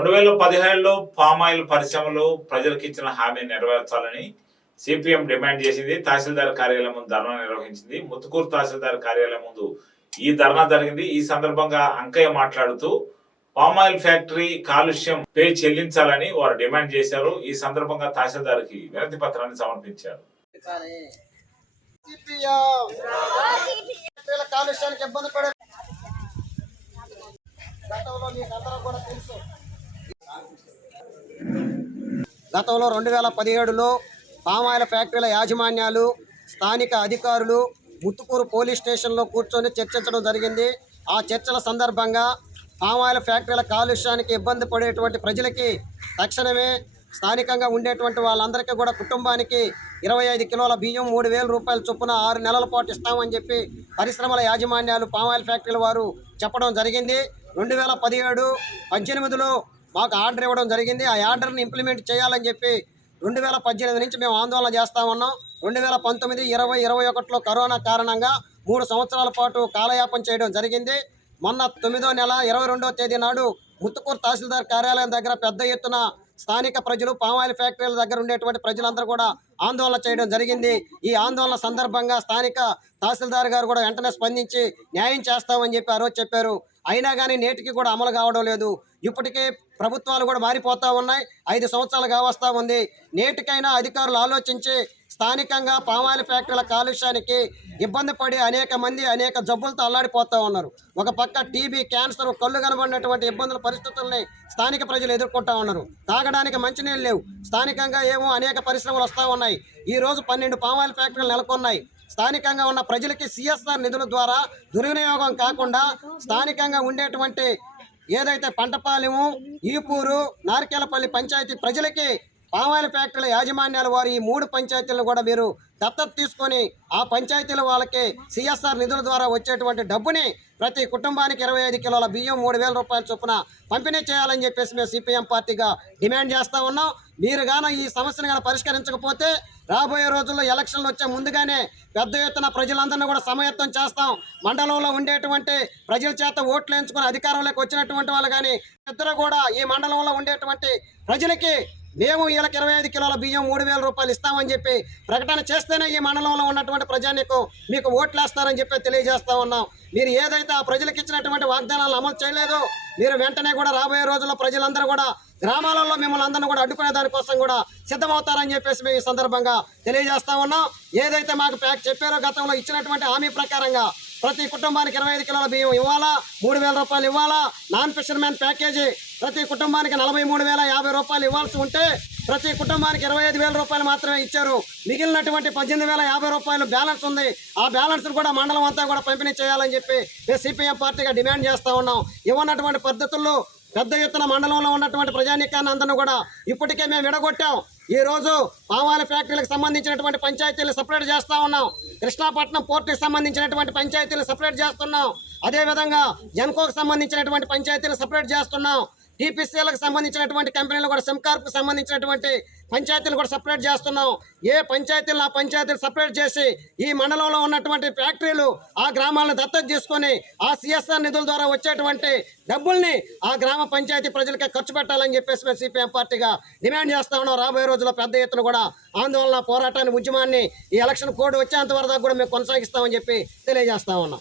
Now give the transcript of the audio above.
రెండు వేల పదిహేడులో పామాయిల్ పరిశ్రమలు ప్రజలకు ఇచ్చిన హామీ నెరవేర్చాలని సిపిఎం డిమాండ్ చేసింది. తహసీల్దార్ కార్యాలయం ముందు ధర్నా నిర్వహించింది. ముత్తుకూరు తహసీల్దార్ కార్యాలయం ముందు ఈ ధర్నా జరిగింది. ఈ సందర్భంగా అంకయ్య మాట్లాడుతూ పామాయిల్ ఫ్యాక్టరీ కాలుష్యం పే చెల్లించాలని వారు డిమాండ్ చేశారు. ఈ సందర్భంగా తహసీల్దార్కి వినతి పత్రాన్ని సమర్పించారు. సిపిఎం ఫ్యాక్టరీల కాలుష్యానికి ఇబ్బంది పడే గతంలో మీకు అందరూ కూడా తెలుసు. గతంలో రెండు వేల పదిహేడులో పామాయిల ఫ్యాక్టరీల యాజమాన్యాలు స్థానిక అధికారులు ముత్తుకూరు పోలీస్ స్టేషన్లో కూర్చొని చర్చించడం జరిగింది. ఆ చర్చల సందర్భంగా పామాయిల ఫ్యాక్టరీల కాలుష్యానికి ఇబ్బంది పడేటువంటి ప్రజలకి తక్షణమే స్థానికంగా ఉండేటువంటి వాళ్ళందరికీ కూడా కుటుంబానికి ఇరవై ఐదు కిలోల బియ్యం మూడు వేల రూపాయల చొప్పున ఆరు నెలల పాటు ఇస్తామని చెప్పి పరిశ్రమల యాజమాన్యాలు పామాయిల్ ఫ్యాక్టరీల వారు చెప్పడం జరిగింది. రెండు వేల పదిహేడు పద్దెనిమిదిలో మాకు ఆర్డర్ ఇవ్వడం జరిగింది. ఆ ఆర్డర్ని ఇంప్లిమెంట్ చేయాలని చెప్పి రెండు వేల పద్దెనిమిది నుంచి మేము ఆందోళన చేస్తా ఉన్నాం. రెండు వేల పంతొమ్మిది ఇరవై ఇరవై ఒకటిలో కరోనా కారణంగా మూడు సంవత్సరాల పాటు కాలయాపన చేయడం జరిగింది. మొన్న తొమ్మిదో నెల ఇరవై రెండో తేదీ నాడు ముత్తుకూరు తహసీల్దార్ కార్యాలయం దగ్గర పెద్ద ఎత్తున స్థానిక ప్రజలు పామాయిల్ ఫ్యాక్టరీల దగ్గర ఉండేటువంటి ప్రజలందరూ కూడా ఆందోళన చేయడం జరిగింది. ఈ ఆందోళన సందర్భంగా స్థానిక తహసీల్దార్ గారు కూడా వెంటనే స్పందించి న్యాయం చేస్తామని చెప్పి ఆ రోజు చెప్పారు. అయినా కానీ నేటికి కూడా అమలు కావడం లేదు. ఇప్పటికే ప్రభుత్వాలు కూడా మారిపోతా ఉన్నాయి. ఐదు సంవత్సరాలు కావస్తా ఉంది. నేటికైనా అధికారులు ఆలోచించి స్థానికంగా పామాయిల్ ఫ్యాక్టరీల కాలుష్యానికి ఇబ్బంది పడి అనేక మంది అనేక జబ్బులతో అల్లాడిపోతూ ఉన్నారు. ఒక పక్క టీబీ క్యాన్సర్ కళ్ళు కనబడినటువంటి ఇబ్బందుల పరిస్థితుల్ని స్థానిక ప్రజలు ఎదుర్కొంటా ఉన్నారు. తాగడానికి మంచినీళ్ళు లేవు. స్థానికంగా ఏమో అనేక పరిశ్రమలు వస్తూ ఉన్నాయి. ఈరోజు పన్నెండు పామాయిల్ ఫ్యాక్టరీలు నెలకొన్నాయి. స్థానికంగా ఉన్న ప్రజలకి సిఎస్ఆర్ నిధుల ద్వారా దుర్వినియోగం కాకుండా స్థానికంగా ఉండేటువంటి ఏదైతే పంటపాలెము ఈపూరు నారికేలపల్లి పంచాయతీ ప్రజలకి పామాయిల్ ఫ్యాక్టరీల యాజమాన్యాలు వారు ఈ మూడు పంచాయతీలను కూడా మీరు దత్తత తీసుకొని ఆ పంచాయతీల వాళ్ళకి సిఎస్ఆర్ నిధుల ద్వారా వచ్చేటువంటి డబ్బుని ప్రతి కుటుంబానికి ఇరవై ఐదు కిలోల బియ్యం మూడు వేల రూపాయల చొప్పున పంపిణీ చేయాలని చెప్పేసి మేము సిపిఎం పార్టీగా డిమాండ్ చేస్తూ ఉన్నాం. మీరు గాన ఈ సమస్యను కానీ పరిష్కరించకపోతే రాబోయే రోజుల్లో ఎలక్షన్లు వచ్చే ముందుగానే పెద్ద ఎత్తున ప్రజలందరినీ కూడా సమయత్వం చేస్తాం. మండలంలో ఉండేటువంటి ప్రజల చేత ఓట్లు ఎంచుకుని అధికారంలోకి వచ్చినటువంటి వాళ్ళు కానీ ఇద్దరు కూడా ఈ మండలంలో ఉండేటువంటి ప్రజలకి మేము వీళ్ళకి ఇరవై ఐదు కిలోల బియ్యం మూడు వేల రూపాయలు ఇస్తామని చెప్పి ప్రకటన చేస్తేనే ఈ మండలంలో ఉన్నటువంటి ప్రజానికం మీకు ఓట్లు వేస్తారని చెప్పి తెలియజేస్తా ఉన్నాం. మీరు ఏదైతే ఆ ప్రజలకు ఇచ్చినటువంటి వాగ్దానాలను అమలు చేయలేదో మీరు వెంటనే కూడా రాబోయే రోజుల్లో ప్రజలందరూ కూడా గ్రామాలలో మిమ్మల్ని అందరిని కూడా అడ్డుకునే దానికోసం కూడా సిద్ధమవుతారని చెప్పేసి మేము ఈ సందర్భంగా తెలియజేస్తా ఉన్నాం. ఏదైతే మాకు ప్యాక్ చెప్పారో గతంలో ఇచ్చినటువంటి హామీ ప్రకారంగా ప్రతి కుటుంబానికి ఇరవై ఐదు కిలోల బియ్యం ఇవ్వాలా? మూడు వేల రూపాయలు ఇవ్వాలా? నాన్ ఫిషర్మ్యాన్ ప్యాకేజీ ప్రతి కుటుంబానికి నలభై మూడు వేల యాభై రూపాయలు ఇవ్వాల్సి ఉంటే ప్రతి కుటుంబానికి ఇరవై ఐదు వేల రూపాయలు మాత్రమే ఇచ్చారు. మిగిలినటువంటి పద్దెనిమిది వేల యాభై రూపాయలు బ్యాలెన్స్ ఉంది. ఆ బ్యాలెన్స్ కూడా మండలం అంతా కూడా పంపిణీ చేయాలని చెప్పి మేము సిపిఎం పార్టీగా డిమాండ్ చేస్తూ ఉన్నాం. ఇవ్వనటువంటి పద్ధతుల్లో పెద్ద ఎత్తున మండలంలో ఉన్నటువంటి ప్రజానీకాన్ని అందరూ కూడా ఇప్పటికే మేము విడగొట్టాం. ఈ రోజు పామాయిల ఫ్యాక్టరీలకు సంబంధించినటువంటి పంచాయతీలు సపరేట్ చేస్తూ ఉన్నాం. కృష్ణాపట్నం పోర్టుకి సంబంధించినటువంటి పంచాయతీలు సపరేట్ చేస్తున్నాం. అదేవిధంగా జన్కోకు సంబంధించినటువంటి పంచాయతీలు సపరేట్ చేస్తున్నాం. టీపీసీలకు సంబంధించినటువంటి కంపెనీలు కూడా సిమ్కార్కు సంబంధించినటువంటి పంచాయతీలు కూడా సపరేట్ చేస్తున్నాం. ఏ పంచాయతీలు ఆ పంచాయతీలు సపరేట్ చేసి ఈ మండలంలో ఉన్నటువంటి ఫ్యాక్టరీలు ఆ గ్రామాలను దత్తత చేసుకొని ఆ సిఎస్ఆర్ నిధుల ద్వారా వచ్చేటువంటి డబ్బుల్ని ఆ గ్రామ పంచాయతీ ప్రజలకే ఖర్చు పెట్టాలని చెప్పేసి మేము సిపిఎం పార్టీగా డిమాండ్ చేస్తా ఉన్నాం. రాబోయే రోజుల్లో పెద్ద ఎత్తున కూడా ఆందోళన పోరాటాన్ని ఉద్యమాన్ని ఈ ఎలక్షన్ కోడ్ వచ్చేంత వరకు కూడా మేము కొనసాగిస్తామని చెప్పి తెలియజేస్తా ఉన్నాం.